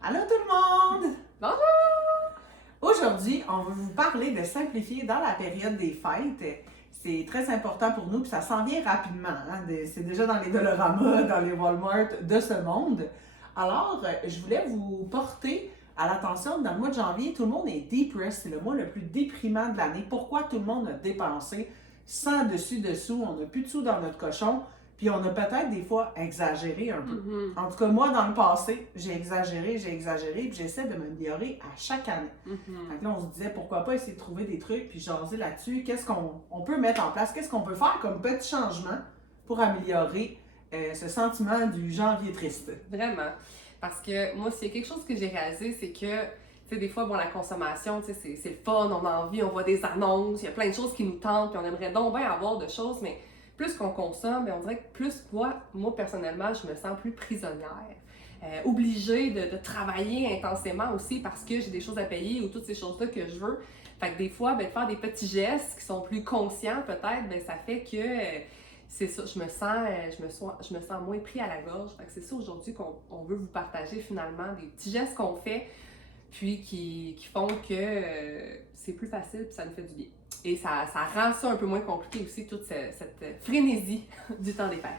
Allô tout le monde! Bonjour! Aujourd'hui, on va vous parler de simplifier dans la période des fêtes. C'est très important pour nous, puis ça s'en vient rapidement. C'est déjà dans les Dollarama, dans les Walmart de ce monde. Alors, je voulais vous porter à l'attention, dans le mois de janvier, tout le monde est depressed. C'est le mois le plus déprimant de l'année. Pourquoi tout le monde a dépensé sans dessus-dessous? On n'a plus de sous dans notre cochon. Puis on a peut-être des fois exagéré un peu. En tout cas, moi, dans le passé, j'ai exagéré, puis j'essaie de m'améliorer à chaque année. Fait que là, on se disait, pourquoi pas essayer de trouver des trucs, puis jaser là-dessus. Qu'est-ce qu'on peut mettre en place? Qu'est-ce qu'on peut faire comme petit changement pour améliorer ce sentiment du janvier triste? Vraiment. Parce que moi, s'il y a quelque chose que j'ai réalisé, c'est que, tu sais, des fois, bon, la consommation, tu sais, c'est le fun, on a envie, on voit des annonces, il y a plein de choses qui nous tentent, puis on aimerait donc bien avoir de choses, mais plus qu'on consomme, bien, on dirait que plus, moi personnellement, je me sens plus prisonnière. Obligée de travailler intensément aussi parce que j'ai des choses à payer ou toutes ces choses-là que je veux. Fait que des fois, ben, de faire des petits gestes qui sont plus conscients peut-être, ben, ça fait que c'est ça, je me sens moins pris à la gorge. Fait que c'est ça aujourd'hui qu'on veut vous partager finalement, des petits gestes qu'on fait puis qui font que c'est plus facile puis ça nous fait du bien. Et ça rend ça un peu moins compliqué aussi, toute cette frénésie du temps des fêtes.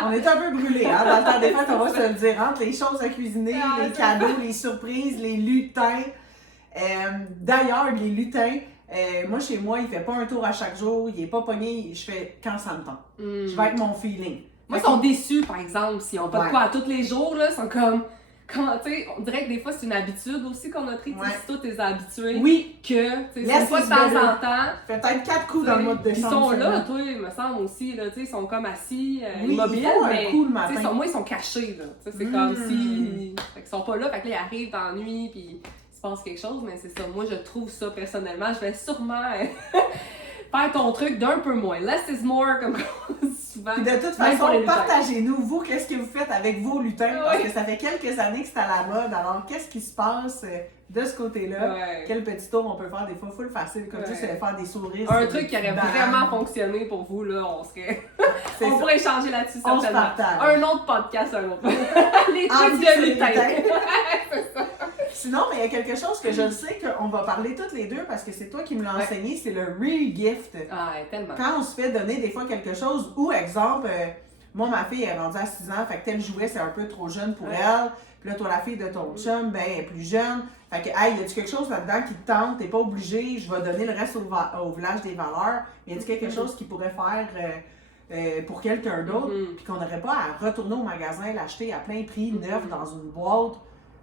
On est un peu brûlés, hein? Dans le temps des fêtes, on va se le dire, entre les choses à cuisiner, les cadeaux, les surprises, les lutins. D'ailleurs, les lutins, moi, chez moi, il fait pas un tour à chaque jour, il est pas pogné, je fais quand ça me tente. Je vais avec mon feeling. Moi, ils sont déçus, par exemple, s'ils n'ont pas de quoi à tous les jours, là, ils sont comme... tu sais, on dirait que des fois, c'est une habitude aussi qu'on a pris. Si toi, t'es habitué, oui, que, tu sais, c'est pas de temps en temps. Peut-être 4 coups dans le mois de décembre. Ils sont là, toi, il me semble aussi, là, tu sais, ils sont comme assis, oui, immobiles, mais un coup le matin. moi, ils sont cachés, là. Tu sais, c'est comme si... Fait qu'ils sont pas là, fait que là, ils arrivent dans la nuit, puis il se passe quelque chose, mais c'est ça. Moi, je trouve ça, personnellement, je vais sûrement... faire ton truc d'un peu moins. Less is more, comme souvent. Puis de toute façon, partagez-nous, vous, qu'est-ce que vous faites avec vos lutins, parce que ça fait quelques années que c'est à la mode. Alors, qu'est-ce qui se passe de ce côté-là? Quel petit tour on peut faire des fois full facile, comme juste faire des sourires. Un truc qui aurait vraiment fonctionné pour vous, là, on serait... on pourrait échanger là-dessus, certainement. On se partage. Un autre podcast, un autre. Les trucs de lutins. C'est ça. Sinon, mais il y a quelque chose que je sais qu'on va parler toutes les deux parce que c'est toi qui me l'as enseigné, c'est le re-gift. Ah, tellement. Quand on se fait donner des fois quelque chose, ou exemple, moi ma fille est rendue à 6 ans, fait que tel jouet c'est un peu trop jeune pour elle. Puis là, toi, la fille de ton chum, ben, elle est plus jeune. Fait que, hey, y a-tu quelque chose là-dedans qui te tente? T'es pas obligé, je vais donner le reste au village des valeurs. Y a-tu quelque chose qui pourrait faire pour quelqu'un d'autre? Puis qu'on n'aurait pas à retourner au magasin, l'acheter à plein prix, neuf, dans une boîte.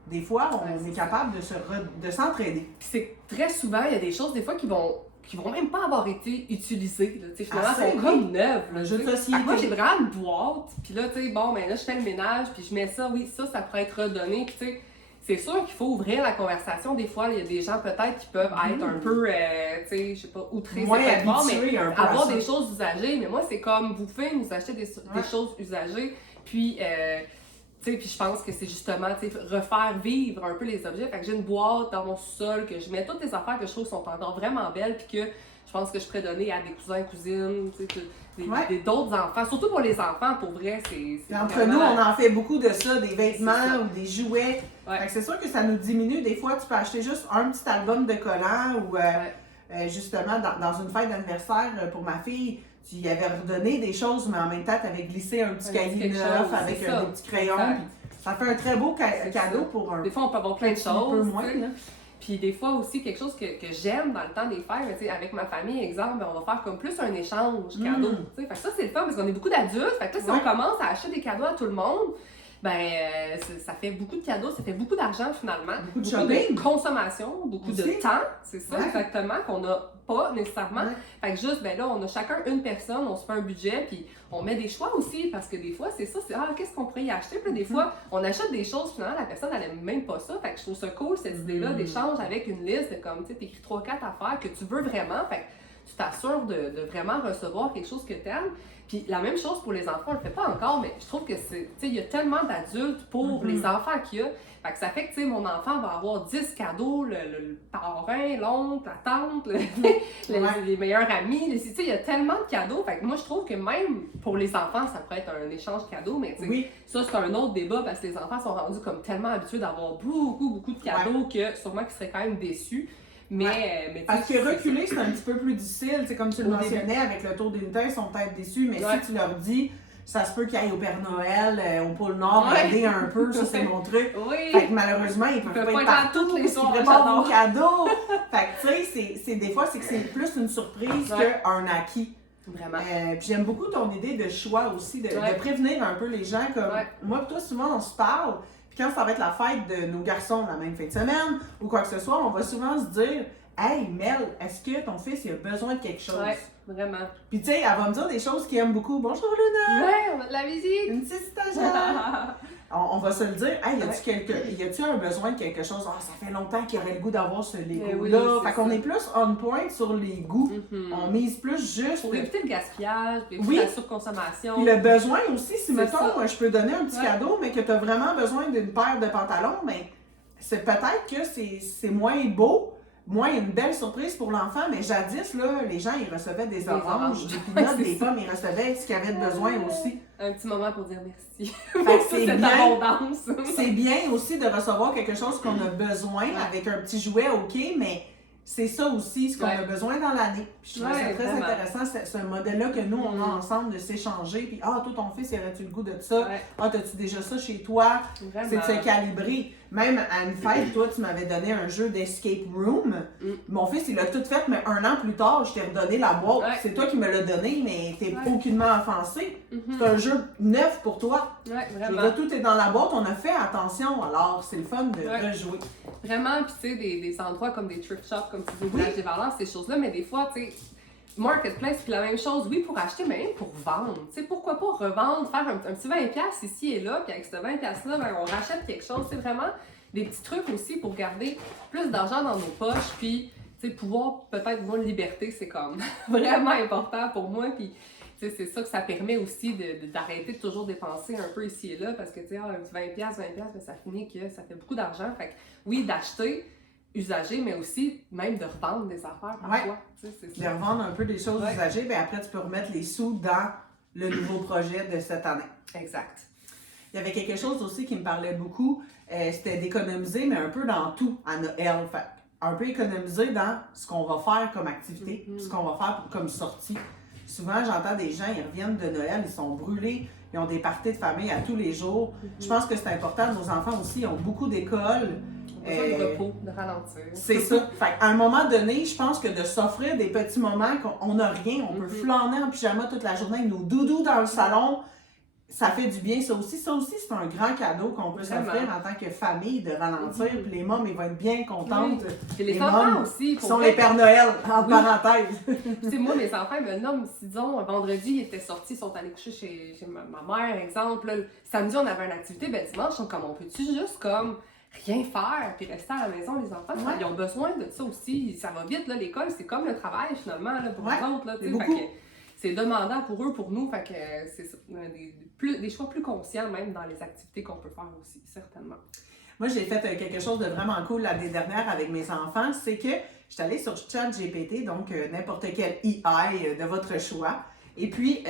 Des fois, on est capable de s'entraider. Puis c'est très souvent, il y a des choses, des fois, qui vont même pas avoir été utilisées. Là. Finalement, elles sont comme neuves. Le jeu de société. Moi, j'ai vraiment une boîte. Puis là, tu sais, bon, ben là, je fais le ménage. Puis je mets ça, ça pourrait être redonné. Puis tu sais, c'est sûr qu'il faut ouvrir la conversation. Des fois, il y a des gens peut-être qui peuvent être un peu, tu sais, je sais pas, outrés. Moins habitués mais un peu avoir des choses usagées. Mais moi, c'est comme, vous pouvez nous acheter des choses usagées. Puis... puis je pense que c'est justement refaire vivre un peu les objets. Fait que j'ai une boîte dans mon sous-sol que je mets toutes les affaires que je trouve sont encore vraiment belles puis que je pense que je pourrais donner à des cousins, cousines, d'autres enfants. Surtout pour les enfants, pour vrai, c'est entre vraiment... nous, on en fait beaucoup de ça, des vêtements ou des jouets. Fait que c'est sûr que ça nous diminue. Des fois, tu peux acheter juste un petit album de collants ou justement dans une fête d'anniversaire pour ma fille, tu y avais redonné des choses, mais en même temps, tu avais glissé un petit cahier neuf avec des petits crayons. Ça fait un très beau cadeau pour un... Des fois, on peut avoir plein de choses. Moins, puis des fois aussi, quelque chose que j'aime dans le temps des fêtes, avec ma famille, exemple, on va faire comme plus un échange cadeau. Fait que ça, c'est le fun parce qu'on est beaucoup d'adultes. Fait que là, si on commence à acheter des cadeaux à tout le monde, ben ça fait beaucoup de cadeaux, ça fait beaucoup d'argent finalement. Beaucoup de consommation, beaucoup de temps, c'est ça exactement, qu'on n'a pas nécessairement. Fait que juste, ben là, on a chacun une personne, on se fait un budget, puis on met des choix aussi, parce que des fois, c'est ça, c'est qu'est-ce qu'on pourrait y acheter? Puis là, des fois, on achète des choses, finalement, la personne, elle n'aime même pas ça. Fait que je trouve ça cool, cette idée-là d'échange avec une liste de comme, tu sais, t'écris 3-4 affaires que tu veux vraiment. Fait que tu t'assures de vraiment recevoir quelque chose que tu aimes. Puis la même chose pour les enfants, on le fait pas encore, mais je trouve que c'est, tu sais, il y a tellement d'adultes pour les enfants qu'il y a. Fait que ça fait que, tu sais, mon enfant va avoir 10 cadeaux, le parrain, l'oncle, la tante, les meilleurs amis, tu sais, il y a tellement de cadeaux. Fait que moi, je trouve que même pour les enfants, ça pourrait être un échange cadeau, mais tu sais, ça, c'est un autre débat parce que les enfants sont rendus comme tellement habitués d'avoir beaucoup de cadeaux que sûrement qu'ils seraient quand même déçus. Mais parce que reculer, c'est un petit peu plus difficile. C'est comme tu le mentionnais, avec le tour d'unité, ils sont peut-être déçus, mais si tu leur dis, ça se peut qu'ils aillent au Père Noël, au pôle Nord, aider un peu, ça c'est mon truc. Fait que malheureusement, ils peuvent pas être partout, parce qu'ils préparent vos cadeaux. Fait que tu sais, c'est des fois, c'est que c'est plus une surprise qu'un acquis. Vraiment. Puis j'aime beaucoup ton idée de choix aussi, de prévenir un peu les gens. Comme moi et toi, souvent, on se parle. Quand ça va être la fête de nos garçons la même fin de semaine ou quoi que ce soit, on va souvent se dire « Hey Mel, est-ce que ton fils il a besoin de quelque chose? » Ouais, vraiment. Puis tu sais, elle va me dire des choses qu'il aime beaucoup. « Bonjour Luna! » Ouais, on a de la visite! Une petite stagiaire! On va se le dire, hey, y a-tu un besoin de quelque chose? Ah, ça fait longtemps qu'il aurait le goût d'avoir ce Lego-là. Fait qu'on est plus on point sur les goûts. On mise plus juste. Pour éviter le gaspillage, pour éviter la surconsommation. Puis le besoin aussi, si mettons, je peux donner un petit cadeau, mais que tu as vraiment besoin d'une paire de pantalons, mais c'est peut-être que c'est moins beau. Moi, une belle surprise pour l'enfant, mais jadis, là, les gens, ils recevaient des oranges, des pinottes, des pommes, ils recevaient ce qu'ils avaient de besoin aussi. Un petit moment pour dire merci. C'est bien, abondance. C'est bien aussi de recevoir quelque chose qu'on a besoin avec un petit jouet, OK, mais c'est ça aussi ce qu'on a besoin dans l'année. Je trouve ça très intéressant, ce modèle-là que nous, on a ensemble, de s'échanger. Puis, toi, ton fils, aurais-tu le goût de ça? T'as-tu déjà ça chez toi? C'est de se calibrer. Même à une fête, toi, tu m'avais donné un jeu d'escape room. Mon fils, il l'a tout fait, mais 1 an plus tard, je t'ai redonné la boîte. C'est toi qui me l'as donné, mais t'es aucunement offensé. C'est un jeu neuf pour toi. Vraiment. Tout est dans la boîte, on a fait attention, alors c'est le fun de rejouer. Vraiment, puis tu sais, des endroits comme des thrift shops, comme tu dis, village des valeurs, ces choses-là, mais des fois, tu sais, marketplace, puis la même chose, oui, pour acheter, mais même pour vendre. Tu sais, pourquoi pas revendre, faire un petit 20$ ici et là, puis avec ce 20$-là, ben, on rachète quelque chose. C'est vraiment des petits trucs aussi pour garder plus d'argent dans nos poches, puis, tu sais, pouvoir peut-être, moi, liberté, c'est comme vraiment important pour moi, puis tu sais, c'est ça que ça permet aussi d'arrêter de toujours dépenser un peu ici et là, parce que, tu sais, un petit 20$, ben, ça finit que ça fait beaucoup d'argent. Fait que, oui, d'acheter usagé, mais aussi même de revendre des affaires parfois. De revendre un peu des choses usagées, bien après, tu peux remettre les sous dans le nouveau projet de cette année. Exact. Il y avait quelque chose aussi qui me parlait beaucoup, c'était d'économiser, mais un peu dans tout à Noël. Fait un peu économiser dans ce qu'on va faire comme activité, ce qu'on va faire comme sortie. Souvent, j'entends des gens, ils reviennent de Noël, ils sont brûlés, ils ont des parties de famille à tous les jours. Je pense que c'est important, nos enfants aussi, ils ont beaucoup d'écoles. De repos, de ralentir. C'est ça. Fait à un moment donné, je pense que de s'offrir des petits moments qu'on n'a rien, on peut flâner en pyjama toute la journée avec nos doudous dans le salon, ça fait du bien. Ça aussi, c'est un grand cadeau qu'on peut s'offrir en tant que famille, de ralentir. Puis les mômes, ils vont être bien contentes. Puis les enfants aussi. Qui sont les Pères Noël, entre parenthèses. Puis moi, mes enfants me nomment, si disons, vendredi, ils étaient sortis, ils sont allés coucher chez ma mère, exemple. Là, samedi, on avait une activité, ben dimanche, ils sont comme, on peut-tu juste comme rien faire, puis rester à la maison, les enfants, ils ont besoin de ça aussi. Ça va vite, là, l'école, c'est comme le travail, finalement, là, pour nous autres, là, tu sais. C'est demandant pour eux, pour nous, fait que c'est des choix plus conscients, même dans les activités qu'on peut faire aussi, certainement. Moi, j'ai fait quelque chose de vraiment cool l'année dernière avec mes enfants, c'est que je suis allée sur ChatGPT, donc n'importe quel AI de votre choix. Et puis,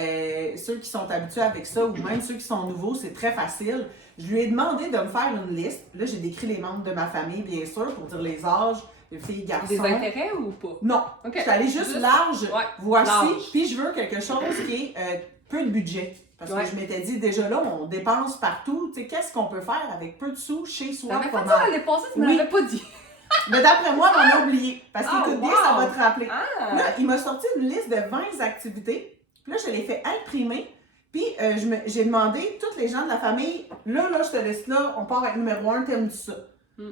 ceux qui sont habitués avec ça, ou même ceux qui sont nouveaux, c'est très facile. Je lui ai demandé de me faire une liste. Là, j'ai décrit les membres de ma famille, bien sûr, pour dire les âges, les filles, garçons. Des intérêts ou pas? Non. Je suis allée juste large. Voici. Puis je veux quelque chose qui est peu de budget. Parce que je m'étais dit, déjà là, on dépense partout. Tu sais, qu'est-ce qu'on peut faire avec peu de sous chez soi? T'avais fait ça l'année passée, tu ne m'avais pas dit. Mais d'après moi, on a oublié. Parce qu'écoute bien, ça va te rappeler. Là, il m'a sorti une liste de 20 activités. Puis là, je l'ai fait imprimer. Puis j'ai demandé, toutes les gens de la famille, là, je te laisse là, on part avec numéro 1, t'aimes-tu ça?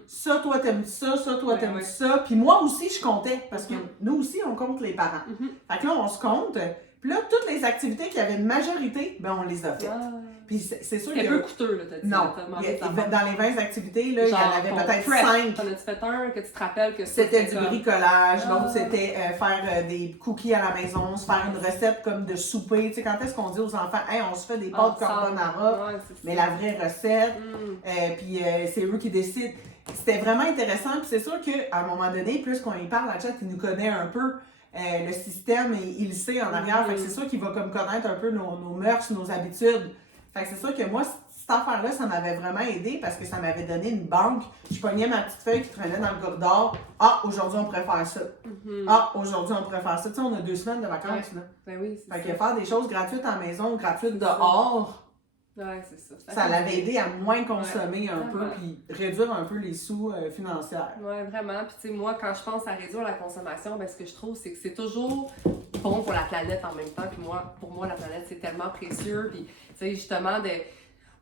Ça, toi, t'aimes-tu ça? Ça, toi, t'aimes-tu ça? Puis moi aussi, je comptais. Parce que nous aussi, on compte les parents. Fait que là, on se compte. Puis là, toutes les activités qui avaient une majorité, ben on les a faites. Puis c'est sûr qu'il C'est y a... peu coûteux, là, t'as dit. Non, T'as demandé dans ta les 20 activités, là, il y en avait ton peut-être prep. 5. T'en as-tu fait un que tu te rappelles que C'était du comme- bricolage, Ah. l'autre c'était faire des cookies à la maison, se faire une recette comme de souper. Tu sais, quand est-ce qu'on dit aux enfants, hey, on se fait des pâtes carbonara, Ouais, c'est ça. mais la vraie recette, Mm. puis c'est eux qui décident. C'était vraiment intéressant, puis c'est sûr qu'à un moment donné, plus qu'on y parle, la chat, il nous connaît un peu. Le système, il le sait en arrière, fait que c'est sûr qu'il va comme connaître un peu nos mœurs, nos habitudes. Fait que c'est sûr que moi, cette affaire-là, ça m'avait vraiment aidé parce que ça m'avait donné une banque. Je pognais ma petite feuille qui traînait dans le corridor. Ah, aujourd'hui, on préfère ça. Mhm. Ah, aujourd'hui, on préfère ça. Tu sais, on a 2 semaines de vacances, là. Ben oui, c'est Fait ça. que faire des choses gratuites à la maison, gratuites C'est dehors, Ouais, c'est ça. ça l'avait aidé à moins consommer un peu, vraiment. puis réduire un peu les sous financiers. Ouais, vraiment. Puis, tu sais, moi, quand je pense à réduire la consommation, ben, ce que je trouve, c'est que c'est toujours bon pour la planète en même temps. Puis, pour moi, la planète, c'est tellement précieux. Puis, tu sais, justement,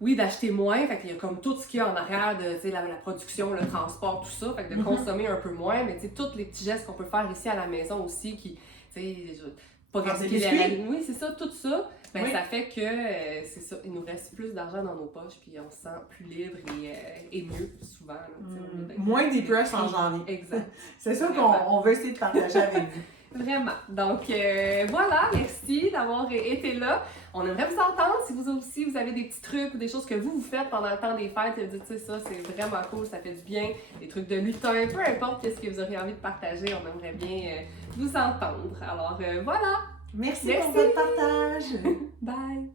oui, d'acheter moins. Fait qu'il y a comme tout ce qu'il y a en arrière de, tu sais, la production, le transport, tout ça. Fait que de consommer un peu moins. Mais, tu sais, tous les petits gestes qu'on peut faire ici à la maison aussi qui, tu sais, pas gaspiller la... Oui, c'est ça, tout ça. Ben, ça fait que, c'est ça, il nous reste plus d'argent dans nos poches, puis on se sent plus libre et mieux, souvent. Là, moins dépressed en janvier. Exact. C'est ça qu'on veut essayer de partager avec vous. Vraiment. Donc, voilà, merci d'avoir été là. On aimerait vous entendre si vous aussi, vous avez des petits trucs ou des choses que vous faites pendant le temps des fêtes. Et vous dites, tu sais, ça, c'est vraiment cool, ça fait du bien. Des trucs de lutin, peu importe qu'est-ce que vous auriez envie de partager, on aimerait bien vous entendre. Alors, voilà. Merci pour votre partage. Bye!